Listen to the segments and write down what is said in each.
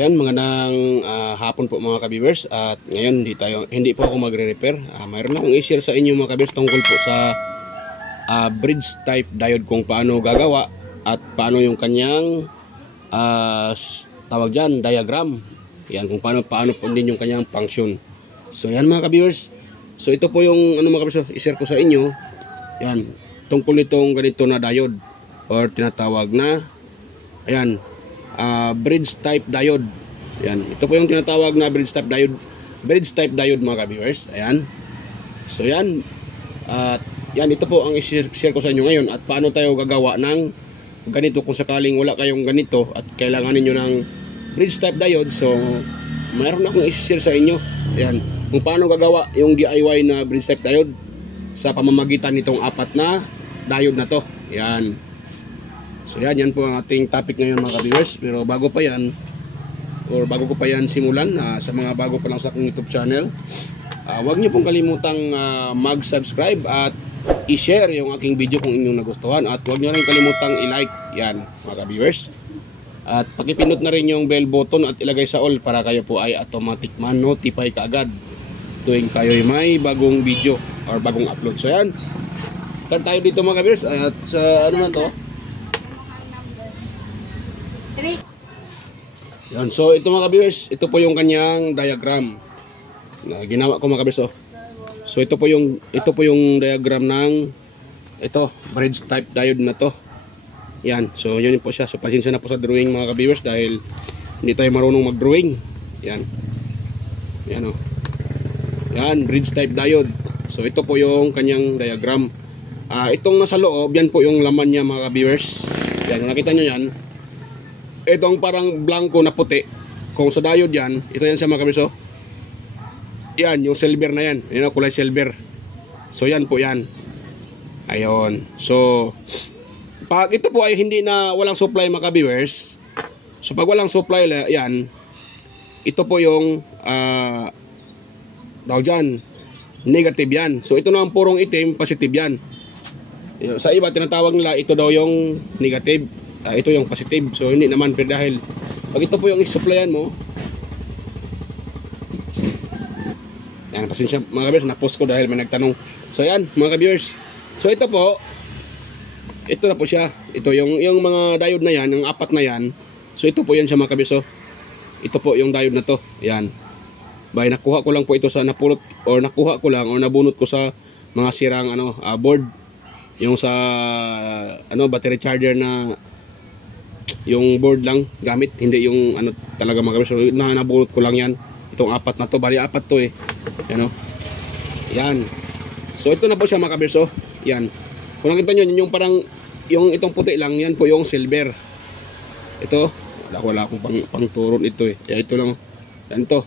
Ayan, magandang hapon po mga ka-viewers. At ngayon hindi po ako magre-repair. Mayroon akong i-share sa inyo mga ka-viewers tungkol po sa bridge type diode, kung paano gagawa at paano yung kanyang tawag dyan, diagram. Yan, kung paano po din yung kanyang function. So yan mga ka-viewers. So ito po yung mga ka-viewers i-share ko sa inyo. Yan, tungkol nitong ganito na diode or tinatawag na bridge type diode. Yan, ito po yung tinatawag na bridge type diode mga ka-viewers. Ayan. So yan. Yan, ito po ang i-share ko sa inyo ngayon at paano tayo gagawa ng ganito kung sakaling wala kayong ganito at kailangan niyo ng bridge type diode. So mayroon akong i-share sa inyo. Ayan, kung paano gagawa yung DIY na bridge type diode sa pamamagitan nitong apat na diode na to. Yan. So yan po ang ating topic ngayon mga ka-viewers. Pero bago pa yan, or bago ko pa yan simulan, sa mga bago pa lang sa aking YouTube channel, huwag niyo pong kalimutang mag-subscribe at i-share yung aking video kung inyong nagustuhan. At huwag niyo rin kalimutang i-like yan mga ka-viewers. At pakipindot na rin yung bell button at ilagay sa all para kayo po ay automatic man-notify kaagad tuwing tayo ay may bagong video or bagong upload. So yan, start tayo dito mga ka-viewers. At sa ano na to, yan. So ito mga ka-viewers, ito po yung kanyang diagram na ginawa ko mga ka-viewers. So ito po yung diagram ng bridge type diode na to. Yan. So yun po siya. So pasensya na po sa drawing mga ka-viewers dahil hindi tayo marunong mag-drawing. Yan. Yan o. Yan, bridge type diode. So ito po yung kanyang diagram. Itong nasa loob, yan po yung laman niya mga ka-viewers. Yan, nakita nyo yan. Itong parang blanco na puti, kung sa diode yan, ito yan siya mga ka-viewers. Yan, yung silver na yan. Yan ang kulay silver. So yan po yan. Ayun. So pag ito po ay hindi na walang supply mga ka-viewers, so pag walang supply yan, ito po yung daw dyan, negative yan. So ito na ang purong itim, positive yan. Sa iba tinatawag nila ito daw yung negative, ito yung positive. So hindi naman, pero dahil pag ito po yung i-supplyan mo, yan, pasensya mga ka-viewers, na-post ko dahil may nagtanong. So yan mga ka-viewers, so ito po, ito na po siya. Ito yung mga diode na yan, yung apat na yan. So ito po yan siya mga ka-viewers. Ito po yung diode na to. Yan. Bay, nakuha ko lang po ito sa napulot, or nakuha ko lang, or nabunot ko sa mga sirang board. Yung sa battery charger na yung board lang gamit, hindi yung talaga mga ka-viewers. So nabunot ko lang yan. Itong apat na to, bali apat to eh. Yan o. Yan. So ito na po siya mga ka-viewers. Yan. Kung nakita nyo, yung parang yung itong puti lang, yan po yung silver. Ito, wala akong pang turon ito eh. Kaya ito lang. Yan to.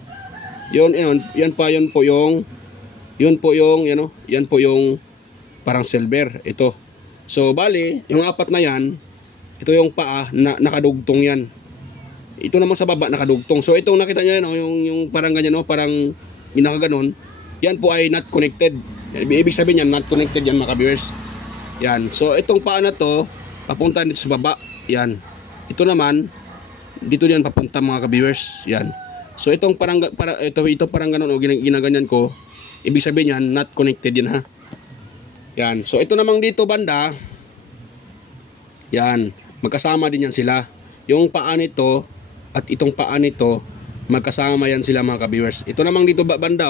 Yan po yung parang silver. Ito. So bali, yung apat na yan, ito yung paa na nakadugtong yan. Ito naman sa baba nakadugtong. So itong nakita nyo yan, yung parang ganyan, parang ginakaganon, yan po ay not connected. Ibig sabihin yan, not connected yan mga ka-viewers. Yan. So itong paa na to papunta dito sa baba. Yan. Ito naman dito diyan papunta mga ka-viewers. Yan. So itong ito parang ganun o ginaganyan ko. Ibig sabihin yan, not connected yan ha. Yan. So ito namang dito banda. Yan. Magkasama din yan sila. Yung paa nito at itong paa nito, magkasama yan sila mga ka-viewers. Ito namang dito banda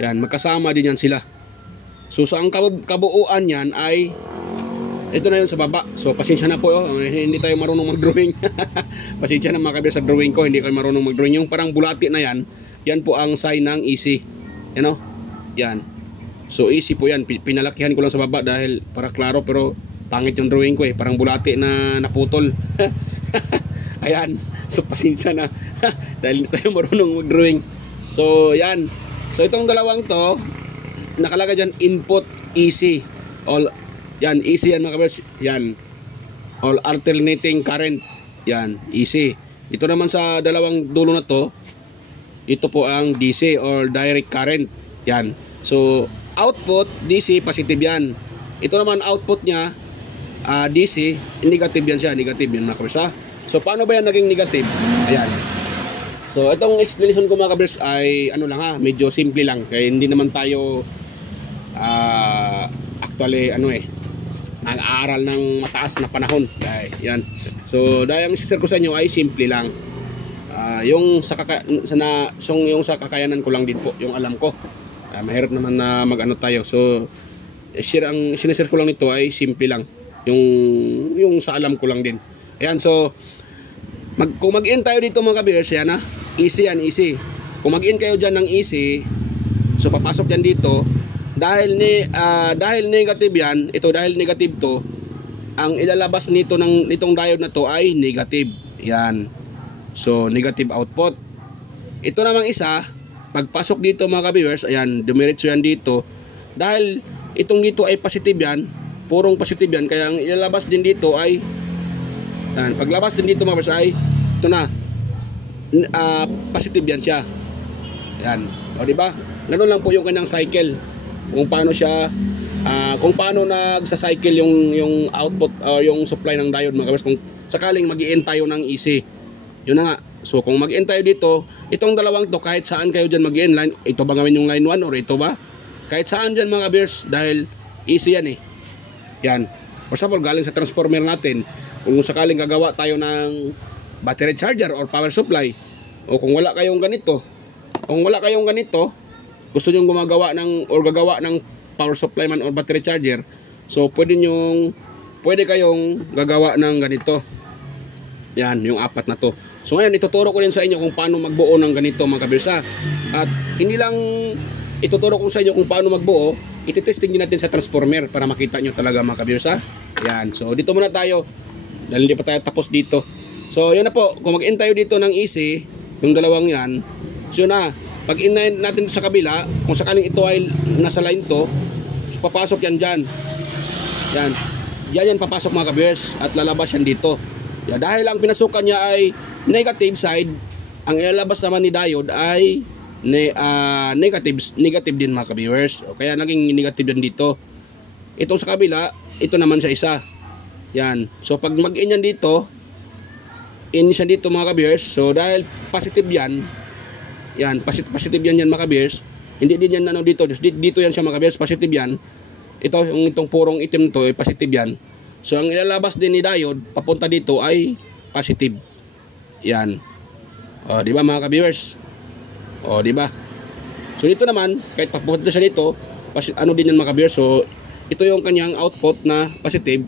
yan, magkasama din yan sila. So ang kabuuan yan ay ito na yun sa baba. So pasensya na po, hindi tayo marunong mag-drawing. Pasensya na mga ka-viewers sa drawing ko, hindi kayo marunong mag-drawing. Yung parang bulati na yan, yan po ang sign ng easy. Yan o. Yan. So easy po yan. Pinalakihan ko lang sa baba dahil para klaro, pero pangit yung drawing ko eh. Parang bulati na naputol. Ayan. So pasensya na. Dahil hindi tayo marunong mag-drawing. So yan. So itong dalawang to, nakalagay dyan input easy. All yan, easy yan mga ka-viewers. Yan. All alternating current. Yan, easy. Ito naman sa dalawang dulo na to, ito po ang DC or direct current. Yan. So output DC, positive yan. Ito naman output niya DC, negative yan siya, negative yan mga ka-viewers. So paano ba yan naging negative? Ayan. So itong explanation ko mga kabers ay ano lang ha, medyo simple lang. Kaya hindi naman tayo actually nag-aaral ng mataas na panahon. Yan. So dahil ang i-share ko sa inyo ay simple lang. Yung sa kakayanan ko lang din po, yung alam ko. Mahirap naman na mag-ano tayo. So ang sinishare ko lang nito ay simple lang. Yung sa alam ko lang din. Ayan, so kung mag-in tayo dito mga kabers, yan ha. Easy yan, easy. Kung mag-in kayo dyan ng easy, so papasok yan dito. Dahil negative yan, dahil negative to, ang ilalabas nitong diode na to ay negative. Yan. So, negative output. Ito namang isa, pagpasok dito mga ka-viewers, ayan, dumiretso yan dito. Dahil itong dito ay positive yan, purong positive yan, kaya ang ilalabas din dito ay, ayan, paglabas din dito mga viewers ay, ito na, positive yan siya. Yan. O diba? Ganun lang po yung kanyang cycle. Kung paano siya kung paano nagsa-cycle yung output yung supply ng diode mga kabers, kung sakaling mag-i-end tayo ng easy. Yun na nga. So kung mag-i-end tayo dito, itong dalawang to kahit saan kayo diyan mag-i-end, line, ito ba gawin yung line 1 or ito ba? Kahit saan diyan mga kabers, dahil easy yan eh. Yan. For example, galing sa transformer natin, kung sakaling gagawa tayo ng battery charger or power supply, o kung wala kayong ganito, gusto nyo gagawa ng power supply man or battery charger, so pwede kayong gagawa ng ganito. Yan, yung apat na to. So ngayon, ituturo ko rin sa inyo kung paano magbuo ng ganito mga kabirsa. At hindi lang ituturo ko sa inyo kung paano magbuo, ititesting din natin sa transformer para makita nyo talaga mga kabirsa. Yan, so dito muna tayo dahil hindi pa tayo tapos dito. So yun na po, kung mag-in tayo dito ng easy, yung dalawang yan, so na, pag-in natin sa kabila, kung sakaling ito ay nasa line to, so papasok yan dyan. Yan papasok mga kabers, at lalabas yan dito. Yan, dahil ang pinasukan niya ay negative side, ang ilalabas naman ni diode ay negative din mga kabers. Kaya naging negative din dito. Itong sa kabila, ito naman sa isa. Yan, so pag mag-in yan dito, in siya dito mga kabers, so dahil positive yan, positive yan mga kabers, hindi din yan dito, dito yan siya mga kabers, positive yan. Itong purong itim to ay positive yan. So ang ilalabas din ni diode papunta dito ay positive. Yan. O di ba mga kabers? O di ba? So dito naman, kahit papunta siya dito, ano din yan mga kabers, so ito yung kanyang output na positive,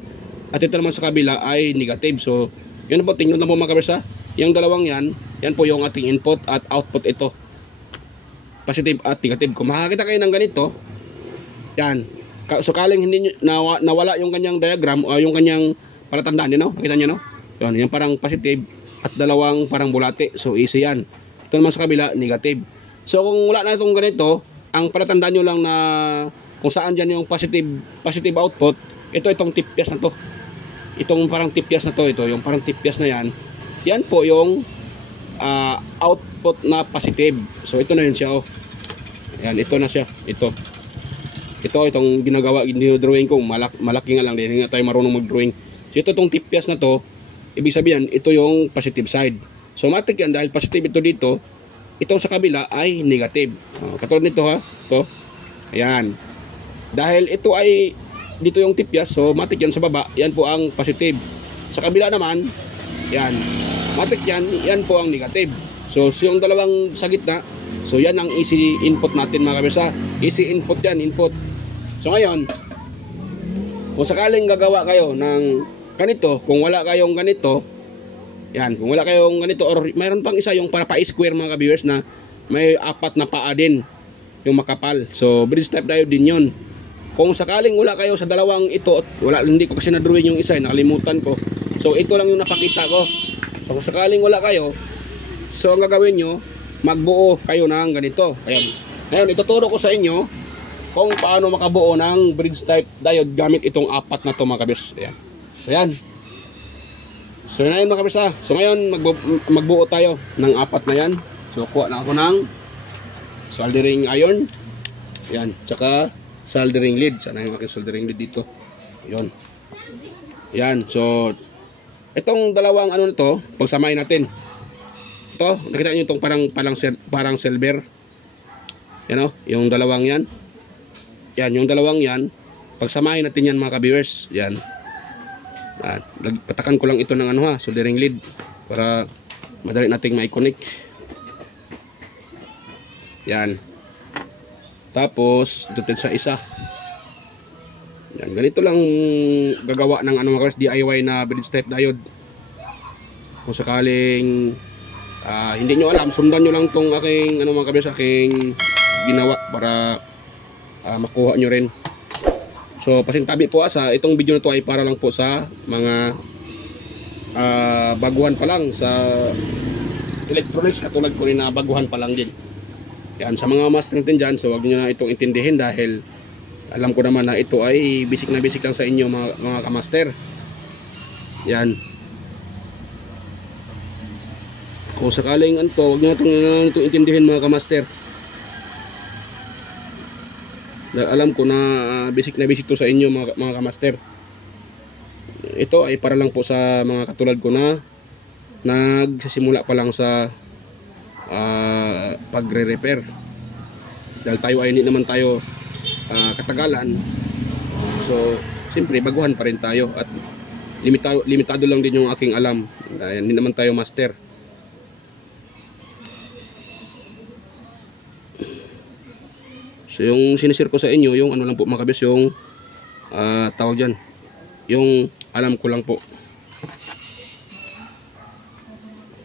at ito naman sa kabila ay negative. So yun po, tingnan na po mga kabers ha. Yung dalawang yan po yung ating input at output ito. Positive at negative. Kung makakita kayo ng ganito, yan. So kaling hindi nawala yung kanyang diagram o yung kanyang palatandaan, nakita nyo, no? Yan parang positive at dalawang parang bulate. So easy yan. Ito naman sa kabila, negative. So kung wala na itong ganito, ang palatandaan nyo lang na kung saan dyan yung positive output, itong tipyas na to. Itong parang tipyas na to, yung parang tipyas na yan po yung output na positive. So ito na yun siya, oh. Yan, ito na siya, itong ginagawa, drawing ko, malaki nga lang, hindi nga tayo marunong mag-drawing. So ito, itong tipyas na to, ibig sabihin, ito yung positive side. So matik yan, dahil positive ito dito, itong sa kabila ay negative. Katulad nito ha, ito, ayan. Dahil ito ay dito yung tipyas, so matik yan sa baba, yan po ang positive. Sa kabila naman, yan, matik yan po ang negative. So yung dalawang sa gitna, so yan ang easy input natin mga kabirsa. Easy input yan, input. So ngayon, kung sakaling gagawa kayo ng ganito, kung wala kayong ganito, yan, kung wala kayong ganito, or mayroon pang isa yung para pa-square mga kabirsa na may apat na paa din, yung makapal. So bridge type diode din yun. Kung sakaling wala kayo sa dalawang ito, hindi ko kasi na-drawing yung isa, nakalimutan ko. So ito lang yung napakita ko. So kung sakaling wala kayo, so ang gagawin nyo, magbuo kayo ng ganito. Ayan. Ngayon, ituturo ko sa inyo kung paano makabuo ng bridge type diode gamit itong apat na to mga kabers. Ayan. So ayan. So yun mga kabers ha. So ngayon, magbuo tayo ng apat na yan. So kuha na ako ng soldering iron. Ayan. Tsaka soldering lead. Sana yung aking soldering lead dito. Yun. Yan. So itong dalawang ano nito, pagsamahin natin. ito, nakita niyo itong parang silver. Yan o, yung dalawang yan. Yan, yung dalawang yan. Pagsamahin natin yan mga ka-viewers. Yan. Patakan ko lang ito ng soldering lead para madali nating ma-connect. Yan. Tapos dito sa isa. Yan, ganito lang gagawa ng mga DIY na bridge type diode. Kung sakaling hindi nyo alam, sundan nyo lang tong aking mga ka-viewers, aking ginawa para makuha nyo rin. So pasintabi po itong video na to ay para lang po sa mga baguhan pa lang sa electronics, katulad ko rin na baguhan pa lang din. Yan, sa mga master natin dyan, so wag nyo na itong intindihin dahil alam ko naman na ito ay basic na basic lang sa inyo mga kamaster. Yan. Kung sakaling wag nyo na itong intindihin mga kamaster. Alam ko na basic to sa inyo mga kamaster. Ito ay para lang po sa mga katulad ko na nagsisimula pa lang sa pagre-repair. Dahil tayo ay hindi naman tayo katagalan. So, siyempre baguhan pa rin tayo at limitado lang din yung aking alam. Dahil hindi naman tayo master. So, yung sinishare ko sa inyo, yung lang po mga kabis, yung tawag dyan. Yung alam ko lang po.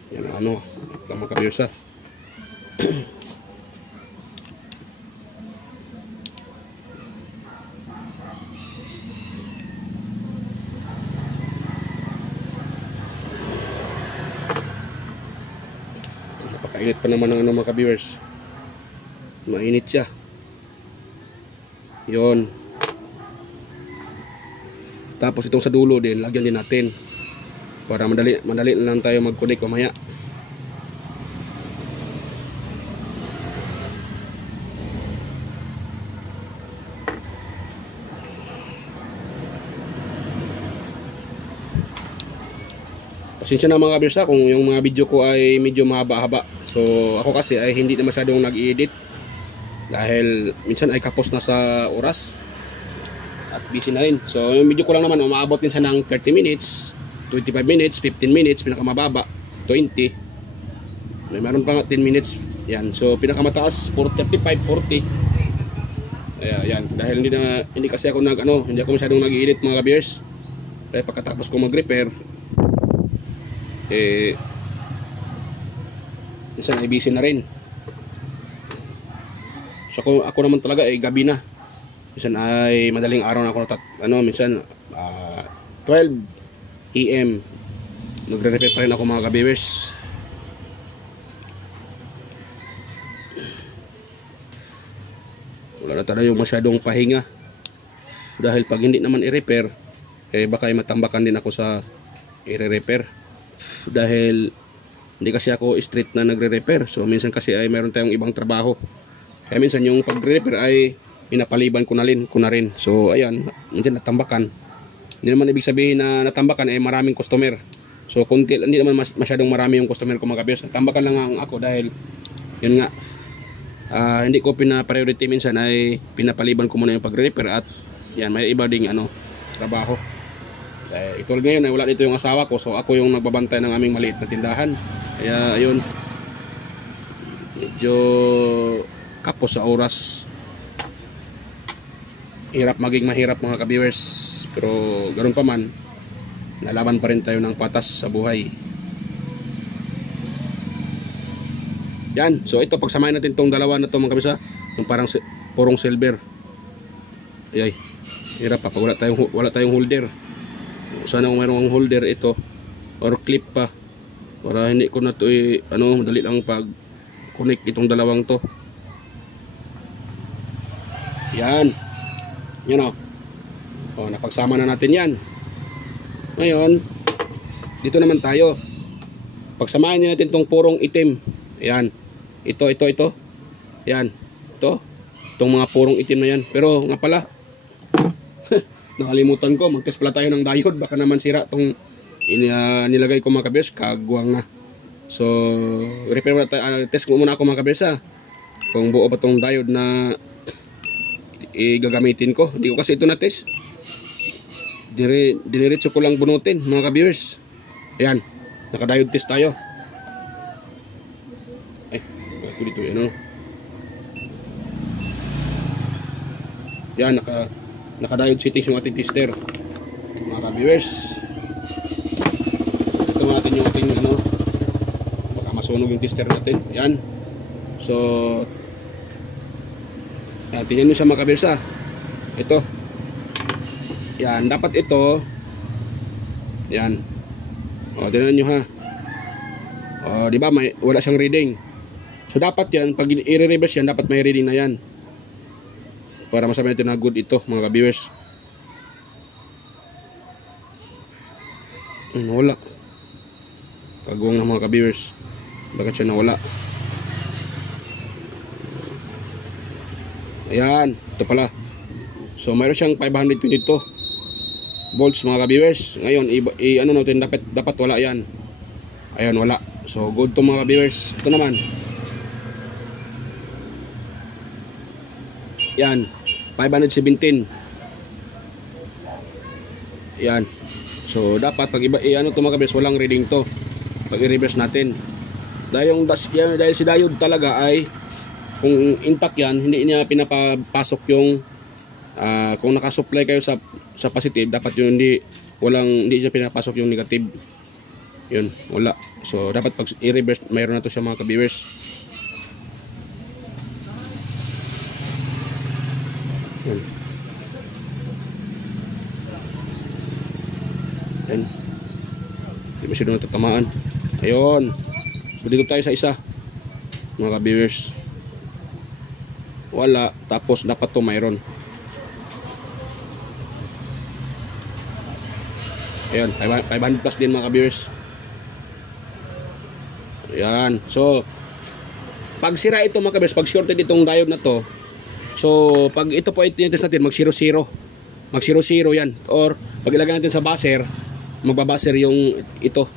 Yan mga kabis ha. Napakainit pa naman ng mga ka-viewers. Mainit siya. Yon. Tapos itong sa dulo din, lagyan din natin para madali na lang tayo mag-connect mamaya. Pasensya na mga kabirsa kung yung mga video ko ay medyo mahaba-haba. So ako kasi ay hindi na masyadong nag-i-edit dahil minsan ay kapos na sa oras at busy na rin. So yung video ko lang naman umaabot minsan ng 30 minutes, 25 minutes, 15 minutes, pinakamababa 20. May meron pa nga 10 minutes. Yan. So pinakamataas 35, 40. Yan, dahil hindi kasi ako hindi ako masyadong nag-i-edit mga kabiyers. Kaya pagkatapos ko mag-repair minsan ay busy na rin. So ako naman talaga ay gabi na. Minsan ay madaling araw na ako minsan 12 AM nagre-repair pa rin ako mga kabiyers. Wala na tayo masyadong pahinga dahil pag hindi naman i-repair baka ay matambakan din ako sa i-repair dahil hindi kasi ako straight na nagre-repair. So minsan kasi ay meron tayong ibang trabaho, kaya minsan yung pag-repair ay pinapaliban ko na rin. So ayan, minsan natambakan. Hindi naman ibig sabihin na natambakan ay maraming customer. So hindi naman masyadong marami yung customer ko mga kabiyers. Natambakan lang ang ako dahil yun nga, hindi ko pina-priority, minsan ay pinapaliban ko muna yung pagre-repair at yan, may iba ding trabaho. Ito ngayon ay wala dito yung asawa ko, so ako yung nagbabantay ng aming maliit na tindahan. Kaya ayun, medyo kapos sa oras. Maging mahirap mga ka-viewers, pero ganoon pa man, nalaban pa rin tayo ng patas sa buhay. Yan, so ito pagsamahin natin tong dalawa na to mga kabisa, yung parang purong silver. Ay, hirap pa wala tayong holder. Sana kung mayroong holder ito or clip pa para hindi ko na to madali lang pag connect itong dalawang to. Yan. Yan o, napagsama na natin yan. Ngayon dito naman tayo, pagsamahin natin itong purong itim. Ayan, ito yan, itong mga purong itim na yan. Pero nga pala nakalimutan ko, mag-test pala tayo ng diode. Baka naman sira itong nilagay ko mga kabiyers, kagwang na. So, repair muna tayo. Test mo muna ako mga kabirs ha. Kung buo ba tong diode na gagamitin ko. Hindi ko kasi ito na test. Diniritso ko lang bunutin mga kabirs. Ayan. Naka-diode test tayo. Ay, ako dito ano. Yan, naka-diode settings yung ating tester. Mga ka-viewers. Ito natin yung ating ano. Baka masunog yung tester natin. Yan. So, tingnan nyo siya mga ka-viewers ha. Ito. Yan, dapat ito. Yan. O, tingnan nyo ha. O, diba, wala siyang reading. So, dapat yan, pag i-reverse yan, dapat may reading na yan. Para masabi natin na good ito mga ka-viewers. Ay, nawala. Kagawang na mga ka-viewers. Bakit siya nawala? Ayan, ito pala. So mayroon siyang 522 volts mga ka-viewers. Ngayon, ano natin, dapat wala yan. Ayan, wala. So good to mga ka-viewers. Ito naman. Yan. 517. Yan. So dapat pag ano to mga kabers, walang reading to pag i-reverse natin. Dahil si diode talaga ay kung intact yan, hindi niya pinapapasok yung kung naka-supply kayo sa positive, dapat yun hindi niya pinapasok yung negative. Yun, wala. So dapat pag i-reverse, mayroon na to siya mga kabers. Yan. Yan. Hindi masyado natatamaan. Ayun. So dito tayo sa isa mga ka-viewers. Wala. Tapos dapat to mayroon. Ayun. 500 plus din mga ka-viewers. Ayan. So pag sira ito mga ka-viewers, pag shorted itong diode na to, so pag ito po i-test natin, mag 0-0 yan, or pag ilagay natin sa buzzer, magbabaser yung ito.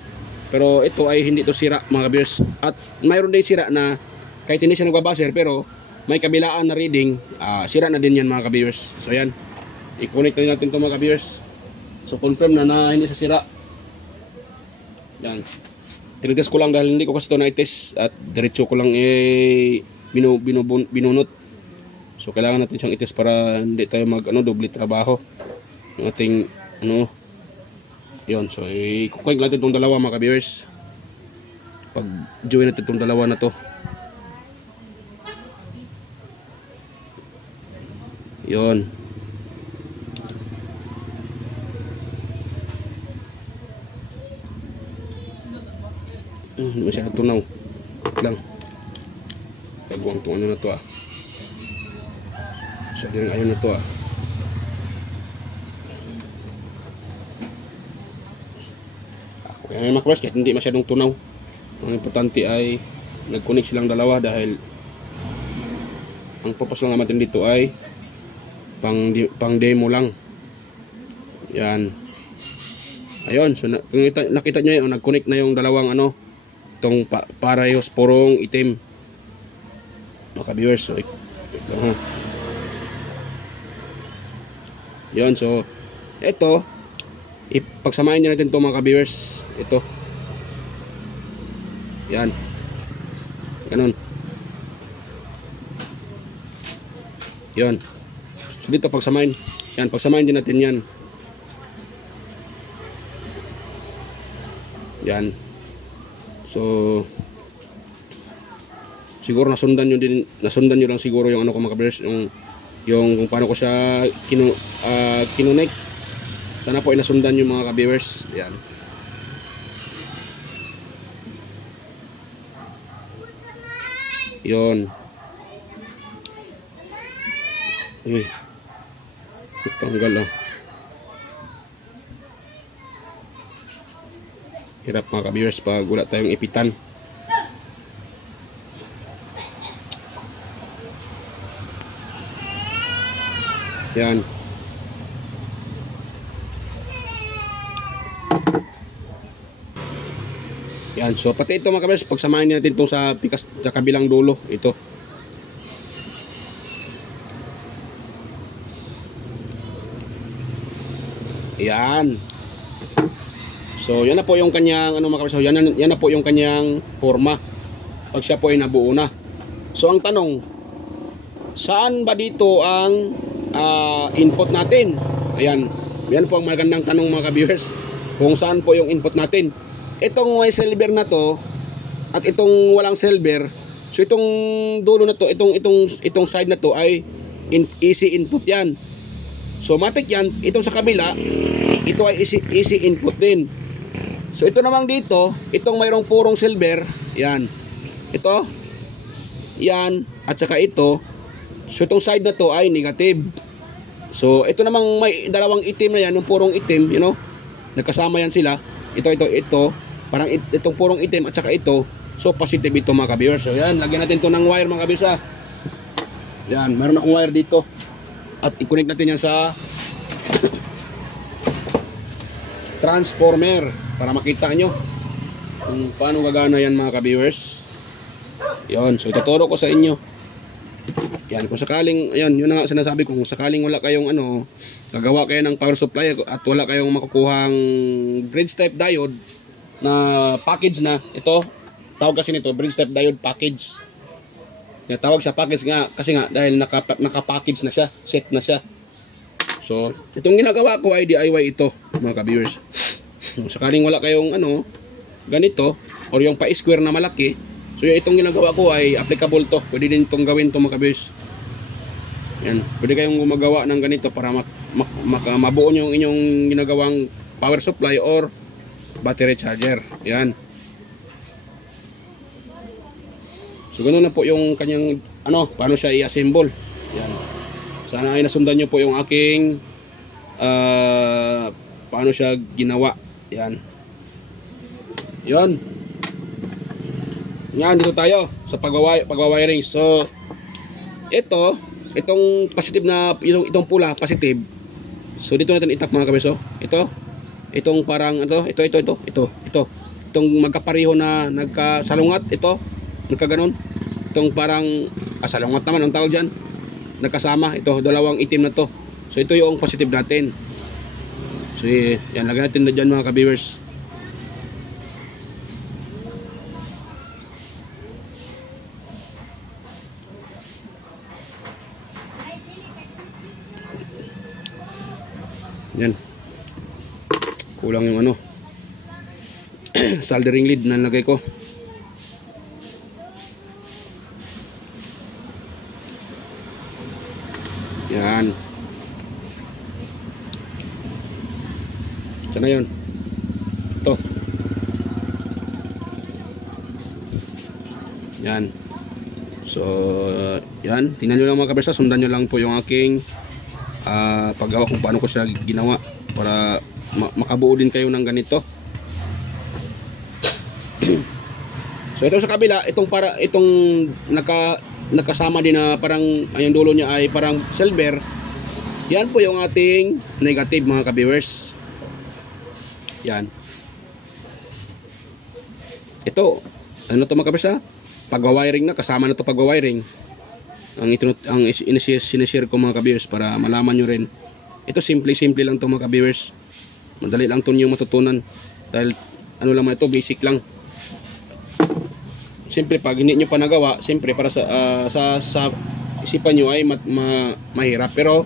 Pero ito ay hindi to sira mga ka-viewers. At mayroon din sira na kahit hindi siya nagbabaser pero may kabilaan na reading, sira na din yan mga ka-viewers. So yan, i-connect na natin to mga ka-viewers. So confirm na hindi siya sira. Yan, tinitest ko lang dahil hindi ko kasi ito na-test at diretso ko lang binunot. So kailangan natin siyang itest para hindi tayo doble trabaho. Yung ating yun. So i-connect natin itong dalawa mga ka-viewers. Pag join natin itong dalawa na to. Yun. Hindi masyadong tunaw. Lang. Kagawang itong na to So din ayun na to Kaya mga ka-viewers, kahit hindi masyadong tunaw, ang importante ay nag-connect silang dalawa dahil ang purpose lang natin dito ay pang demo lang. Yan. Ayun, so kung nakita nyo yun, nag-connect na yung dalawang itong parehas purong itim mga ka-viewers. So ito yun, so ito ipagsamahin nyo natin ito mga ka-viewers. Ito yan, ganun yun. So dito pagsamahin yan, pagsamahin din natin yan. Yan. So siguro nasundan nyo lang siguro yung ko mga ka-viewers, yung kung paano ko siya kinunik. Sana po ay nasundan yung mga ka-viewers. Yan. Yun. Uy. Tanggal Hirap mga ka-viewers pag wala tayong ipitan. Yan. Yan, so pati ito mga kabiyers, pagsamahin natin ito sa pikas sa kabilang dulo. Ito. Yan. So, yan na po yung kanyang ano mga kabiyers. So, yan na po yung kanyang forma. Pag siya po ay nabuo na. So, ang tanong, saan ba dito ang input natin? Ayan. Yan po ang magandang tanong mga ka-viewers. Kung saan po yung input natin. Itong may silver na to at itong walang silver. So itong dulo na to, itong side na to ay easy input yan. So matik yan, itong sa kabila, ito ay easy input din. So ito namang dito, itong mayroong purong silver, yan. Ito, yan, at saka ito. So itong side na to ay negative. So ito namang may dalawang itim na yan, yung purong itim, you know, nagkasama yan sila. Ito, parang itong purong itim at saka ito. So positive ito mga ka-viewers. So yan, lagyan natin ito ng wire mga ka-viewers. Yan, meron akong wire dito. At i-connect natin yan sa transformer para makita nyo kung paano gagana yan mga ka-viewers. Yan, so ituturo ko sa inyo. Yan, kung sakaling, ayan, yun na nga sinasabi ko, kung sakaling wala kayong ano, gagawa kayo ng power supply at wala kayong makukuhang bridge type diode na package na, ito, tawag kasi nito, bridge type diode package. Tawag siya package nga, kasi nga, dahil naka-package na siya, set na siya. So, itong ginagawa ko ay DIY ito, mga ka-viewers. Kung sakaling wala kayong ano, ganito, or yung pa-square na malaki, so itong ginagawa ko ay applicable to. Pwede din itong gawin to mga ka-viewers. Yan, pwede kayong gumagawa ng ganito para mabuo nyo yung inyong ginagawang power supply or battery charger. Yan. So ganoon na po yung kanyang ano, paano siya i-assemble. Yan. Sana ay nasundan nyo po yung aking paano siya ginawa. Yan. Yan. Yan, dito tayo sa pagwawiring. So itong positive na itong pula, positive. So dito natin itap mga kabeso. Itong parang ito. Itong magkapareho na nagkasalungat, ito, nagkaganon. Itong parang salungat naman ang tawag diyan. Nagkasama ito, dalawang itim na to. So ito yung positive natin. So yan, lagyan natin na diyan mga ka-viewers. Yan. Kulang yung ano. Soldering lead na nalagay ko. Yan. Ito na yun. Ito. Yan. So, yan. Tingnan nyo lang mga kabersa. Sundan nyo lang po yung aking paggawa kung paano ko siya ginawa para makabuo din kayo ng ganito. So ito sa kabila, itong nakasama din na parang yung dulo niya ay parang silver. Yan po yung ating negative mga ka-viewers. Yan. Ito, ano to mga ka-viewers? Pagwawiring na, kasama na to pagwawiring. Ang sinishare ko mga ka-viewers para malaman nyo rin. Ito simple lang to mga ka-viewers. Madali lang to yung matutunan. Dahil ano lang ito, basic lang. Siyempre pag hindi nyo pa nagawa, siyempre para sa isipan nyo ay mahirap. Pero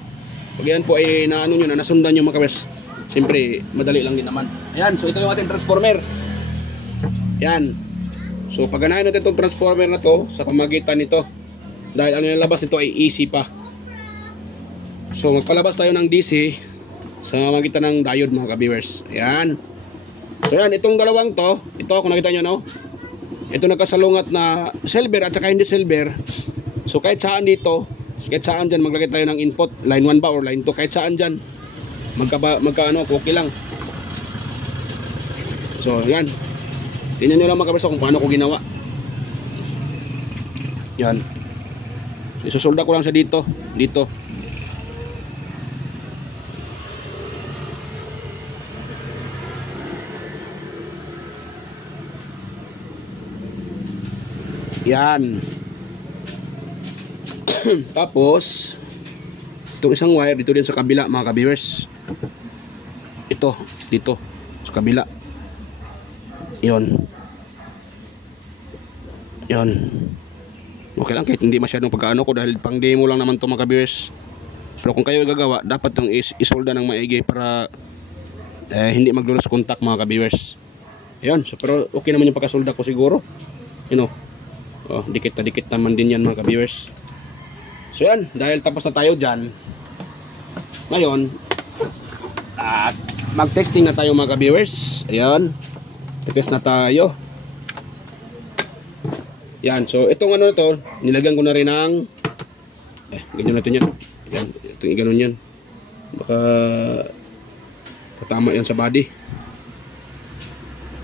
pag yan po ay nasundan nyo mga ka-viewers, siyempre madali lang din naman. Ayan, so ito yung ating transformer. Yan. So pag ganahin natin itong transformer na to sa pamagitan nito, dahil ano yung labas nito ay AC pa. So magpalabas tayo ng DC sa magitan ng diode mga ka-viewers. Ayan. So yan, itong dalawang to, ito kung nakita nyo no, ito nagkasalungat na silver at saka hindi silver. So kahit saan dito, kahit saan dyan maglagay tayo ng input, line 1 ba or line 2, kahit saan dyan magkaano, okay lang. So yan, tingnan nyo lang mga ka-viewers kung paano ko ginawa. Yan. Isusulda ko lang siya dito. Yan. Tapos itong isang wire dito din sa kabila mga ka-viewers. Ito, dito sa kabila. Yon. Okay lang kahit hindi masyadong pagkaano ko dahil pang demo lang naman to mga ka-viewers. Pero kung kayo gagawa, dapat itong isolda ng maigi para hindi maglulos contact mga ka-viewers. Ayun, so pero okay naman yung pagkasolda ko siguro. You know. Oh, dikit na dikit naman din yan mga ka-viewers. So yan, dahil tapos na tayo dyan. Ngayon, mag-testing na tayo mga ka-viewers. Ayan, test na tayo. Yan, so itong ano na to, nilagyan ko na rin ng ganyan natin yan. Yan, itong ganun yan. Baka patama yan sa body.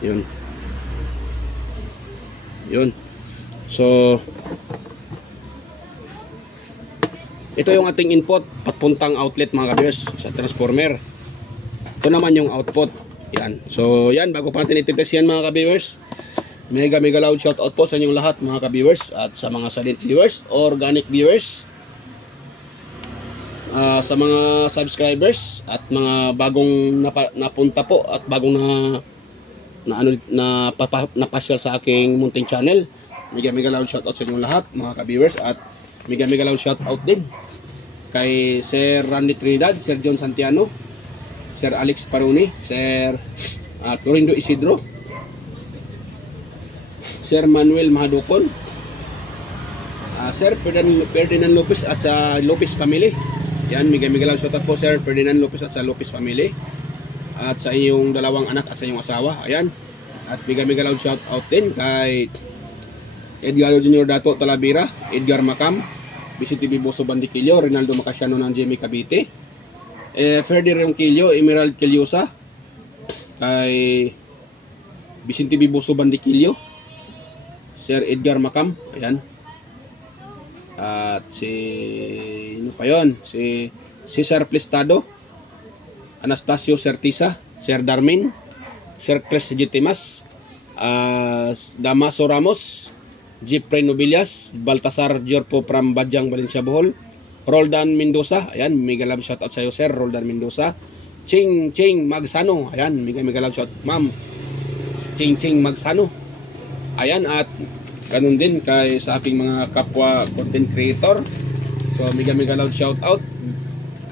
Yun. So ito yung ating input papuntang outlet mga ka-viewers sa transformer. Ito naman yung output. Yan. So yan, bago pa natin ititest yan mga ka-viewers, mega loud shout out po sa inyong lahat mga ka-viewers at sa mga silent viewers, organic viewers, sa mga subscribers at mga bagong napunta po at bagong napasyal sa aking munting channel. Mega loud shout out sa inyong lahat mga ka-viewers at mega loud shout out din kay Sir Randy Trinidad, Sir John Santiano, Sir Alex Paruni, Sir Florindo Isidro, Sir Manuel Mahadukon, Sir Ferdinand Lopez at sa Lopez family. Yan, mega loud shout out po Sir Ferdinand Lopez at sa Lopez family at sa iyong dalawang anak at sa iyong asawa. Ayan. At mega loud shout out din kay Edgar Junior Dato Talavera, Edgar Macam, Vicente Biboso Bandiquillo, Rinaldo Macasiano ng Jimmy Cavite, Ferdy Ronquillo, Emerald Keliosa, kay Vicente Biboso Bandiquillo, Sir Edgar Macam, ayan. At si ano pa yun? Si Cesar Plestado, Anastasio Certisa, Sir Darmin, Sir Cres Legitimas, Damaso Ramos, Jeffrey Nobilias, Baltasar Jorpo from Badyang, Valencia, Bohol, Roldan Mendoza, ayan, mega love shout out sa iyo Sir Roldan Mendoza, Ching Magsano, ayan, mega love shout out ma'am Ching Magsano, ayan, at ganun din kay sa aking mga kapwa content creator. So mega loud shout out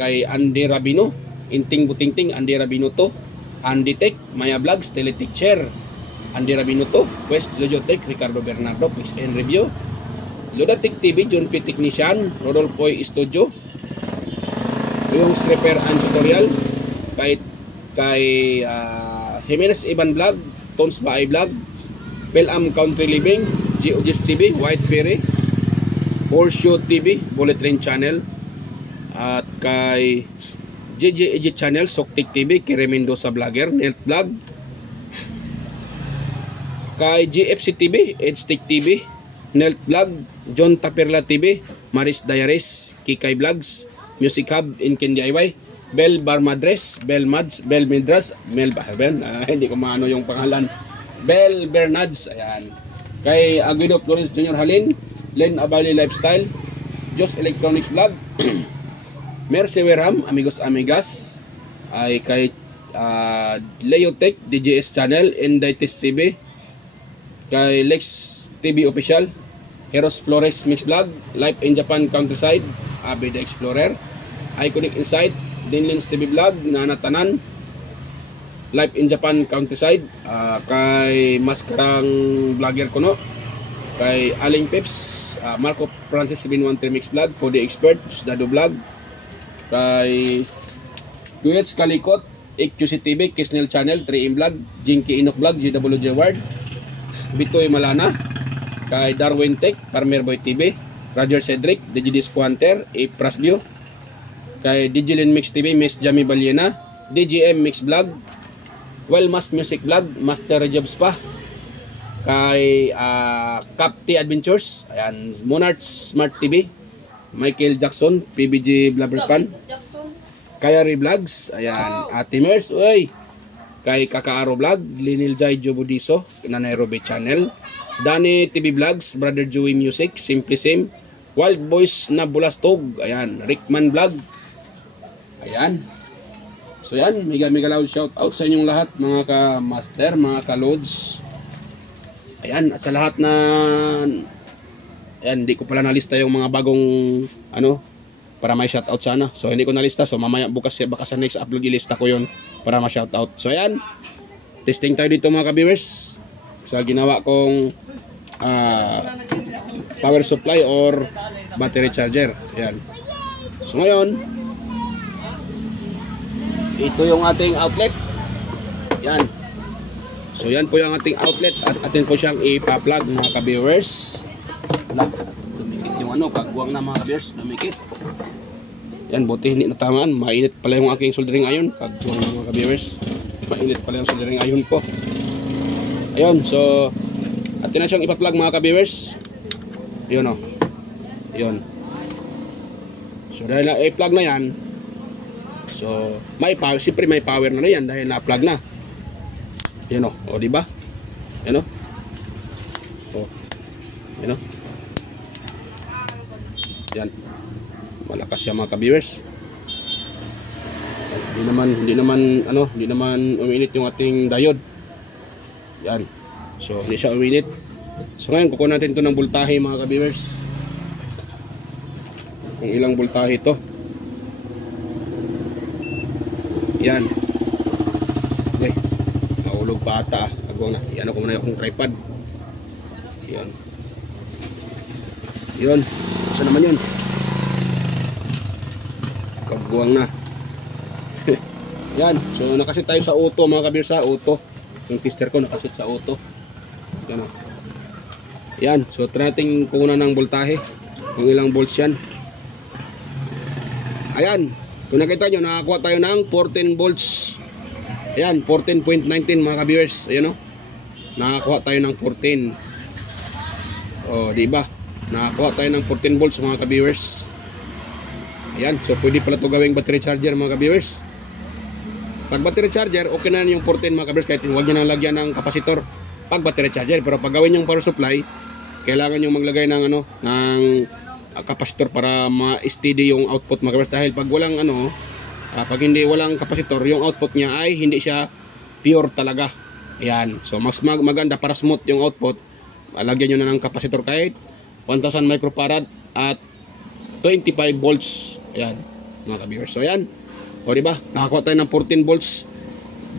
kay Andy Rabino, Inting Butingting, Andy Rabino to, Andy Tech, Maya Vlogs, Teletic Chair, Andy Rabino to, West Jojo Tech, Ricardo Bernardo, Quiz and Review, Ludatic TV, John P. Technician, Rodolfo Studio, yung stripper and tutorial, kay Jimenez Iban Vlog, Tones Baay Vlog, Pelam Country Living, GOGS TV, White Ferry, Horseshoe TV, Bullet Train Channel, at kay JJ Edit Channel, Soktik TV, Kire Mendoza Vlogger, Nelt Vlog, kay GFC TV, Edstick TV, Nelt Vlog, John Taperla TV, Maris Diaries, Kikay Vlogs, Music Hub, Inken DIY, Bel Barmadres, Bel Mads, Bel Midras, Mel Bahaben, hindi ko maano yung pangalan, Bel Bernads, ayan. Kay Aguido Flores Jr. Halin, Len Abali Lifestyle, Jos Electronics Vlog, Mercy Werham, Amigos Amigas, ay kay Leotech, DJS Channel, Indites TV, kay Lex TV Official, Heros Flores Mix Vlog, Life in Japan Countryside, Abe the Explorer, Iconic Insight, Dinlins TV Vlog, Nanatanan, Life in Japan Countryside, kay Maskarang Vlogger Kuno, kay Aling Pips, Marco Francis 713 Mix Vlog, Podi Expert, Dado Vlog, kay Duets Kalikot, EQC TV, Kisnel Channel, 3M Vlog, Jinky Inok Vlog, GWJ Ward, Bitoy Malana, kay Darwin Tech, Farmer Boy TV, Roger Cedric, DJD Squanter, A Prasview, kay Digilin Mix TV, Miss Jamie Baliena, DGM Mix Vlog, Wellmas Music Vlog, Master Jobs pa, kay Capti Adventures, ayan, Monarch Smart TV, Michael Jackson, PBG Blabberpan, Kayari Vlogs, ayan, Ate Mers, uy, kay Kakaaro Vlog, Linil Jai Jobudiso na Nairobi Channel, Danny TV Vlogs, Brother Joey Music, Simply Sim, Wild Boys na Bulastog, ayan, Rickman Vlog, ayan. So yan, mega loud shout out sa inyong lahat mga ka-master, mga ka-loads. Ayan, at sa lahat na ayan, hindi ko pala nalista yung mga bagong ano para may shout out sana. So hindi ko nalista, so mamaya bukas baka sa next upload ilista ko yun para ma-shout out. So ayan, testing tayo dito mga ka-viewers sa ginawa kong power supply or battery charger. Ayan. So ngayon, ito yung ating outlet. Yan. So yan po yung ating outlet at atin po siyang ipa-plug mga ka-viewers. Wala. Lumikit yung ano, pagbuwang na mga ka-viewers. Lumikit. Yan, buti hindi natamaan. Mainit pala yung aking soldering iron. Pagbuwang na mga ka-viewers. Mainit pala yung soldering iron po. Ayun, so atin na siyang ipa-plug mga ka-viewers. Yun o. Yun. So dahil na i-plug na yan, so, may power, siyempre may power na yan dahil na-plug na. Yan o, diba? Yan o. Yan o. Yan. Malakas siya mga ka-viewers. Hindi naman uminit yung ating diode. Yan. So, hindi siya uminit. So, ngayon, kukuha natin ito ng voltahe mga ka-viewers. Kung ilang voltahe ito. Yan. Okay. Mahulog pa ata. Agwang na. Yan ako muna yung tripod. Yan. Yun. Saan naman yun? Agwang na. Yan. So nakasit tayo sa auto mga kabir, sa auto. Yung tester ko nakasit sa auto. Yan o. Yan. So try natin kukunan ng voltahe. Kung ilang volts yan. Ayan. Kung nakita nyo, nakakuha tayo ng 14 volts. Ayan, 14.19 mga ka-viewers. Ayan o. Nakakuha tayo ng 14. O, diba? Nakakuha tayo ng 14 volts mga ka-viewers. Ayan, so pwede pala ito gawing battery charger mga ka-viewers. Pag battery charger, okay na yung 14 mga ka-viewers. Kahit huwag nyo nang lagyan ng kapasitor pag battery charger. Pero pag gawin yung power supply, kailangan nyo maglagay ng ano, ng kapasitor para ma-steady yung output mga ka-viewers. Dahil pag walang ano, pag hindi walang kapasitor, yung output niya ay hindi siya pure talaga. Ayan. So mas maganda para smooth yung output. Lagyan nyo na ng kapasitor kahit 1000 microfarad at 25 volts. Ayan mga ka-viewers. So ayan. O diba? Nakakuha tayo ng 14 volts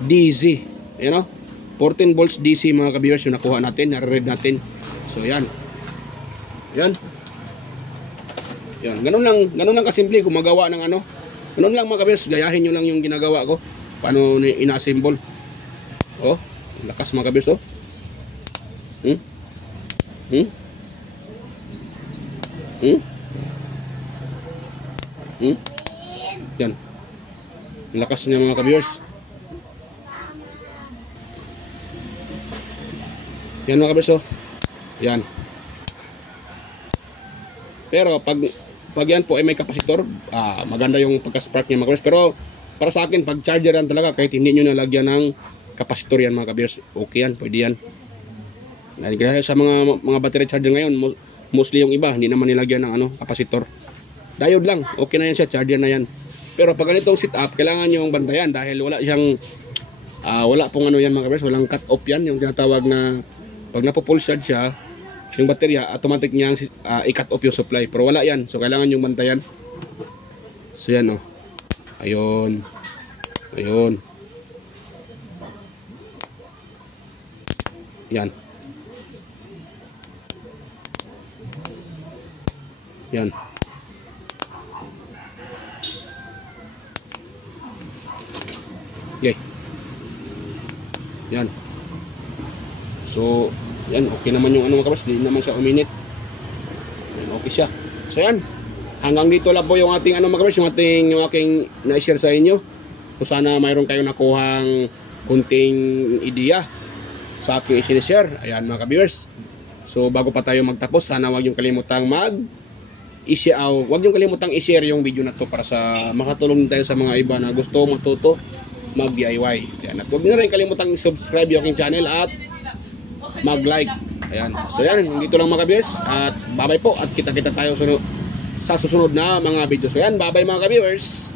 DC. Ayan o. 14 volts DC mga ka-viewers yung nakuha natin. Nare-read natin. So ayan. Ayan. Yan, ganun lang kasimple gumagawa ng ano. Ganun lang mga ka-viewers, gayahin nyo lang yung ginagawa ko. Paano ina-assemble. Oh, lakas mga ka-viewers oh. Yan. Lakas niya mga ka-viewers. Yan mga ka-viewers oh. Yan. Pero pag yan po ay may kapasitor, maganda yung pagka-spark niya mga ka-viewers. Pero para sa akin, pag charger yan talaga, kahit hindi nyo nalagyan ng kapasitor yan mga ka-viewers, okay yan, pwede yan. Dahil sa mga battery charger ngayon, mostly yung iba, hindi naman nilagyan ng ano, kapasitor. Diode lang, okay na yan siya, charger na yan. Pero pag ganitong setup, kailangan yung bantayan dahil wala siyang, wala pong ano yan mga ka-viewers, walang cut off yan, yung tinatawag na pag napo-full charge siya, yung baterya, automatic niyang i-cut off yung supply. Pero wala yan. So, kailangan yung bantayan. So, yan, oh. Ayun. Ayun. Yan. Yan. Okay. Yan. So, yan, okay naman yung ano mga kabars, di naman siya uminit. Yan, okay siya. So yan, hanggang dito lang po yung ating ano mga kabars, yung aking na-share sa inyo. So sana mayroon kayong nakuhang kunting ideya sa aking i-share. Ayan mga kabars. So bago pa tayo magtapos, sana wag yung kalimutang wag yung kalimutang i-share yung video na to para sa makatulong tayo sa mga iba na gusto matuto mag-DIY. Ayan. At huwag nyo rin kalimutang subscribe yung aking channel at mag-like. Ayan. So yan, dito lang mga ka-viewers. At bye-bye po. At kita-kita tayo sa susunod na mga video. So yan, bye-bye mga ka-viewers.